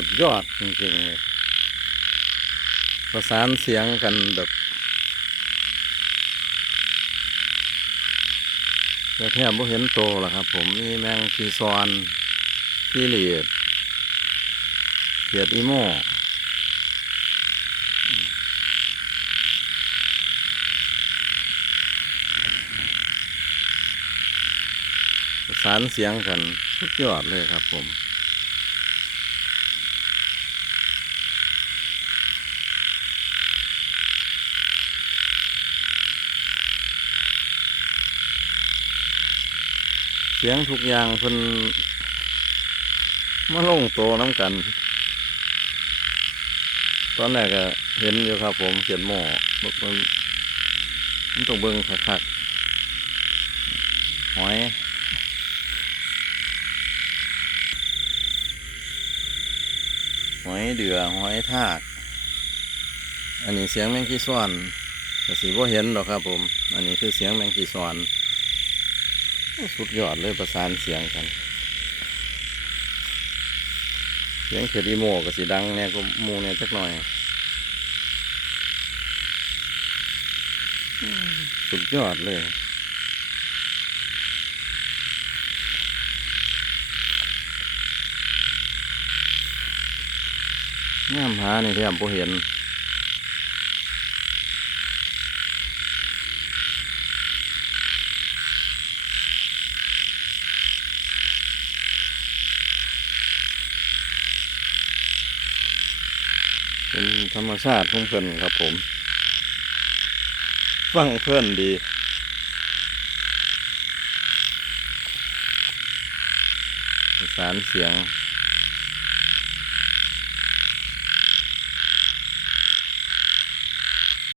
สุดยอดจริงๆเลยประสานเสียงกันแบบแต่แทบไม่เห็นโตหรอกครับ ผมมีแมงกีซอนกีเหลียดเขียดอีโม่ประสานเสียงกันสุดยอดเลยครับผม เสียงทุกอย่างเพิ่นมาลงโตน้ำกัน ตอนแรกก็เห็นอยู่ครับ ผมเขียนหม้อบอกมันมันต้องเบิ่งคักๆหอยหอยเดือหอยทากอันนี้เสียงแมงกีซ้อนแต่สีบ่าเห็นหรอกครับผม อันนี้คือเสียงแมงกีซ้อน สุดยอดเลยประสานเสียงกัน เสียงเขียดอีโมก็สีดังเนี่ยก็มูเนี่ยจักหน่อย สุดยอดเลยงามหานี่แทบบ่เห็น เป็นธรรมชาติของเพื่อนครับผม ฟังเพื่อนดีสารเสียง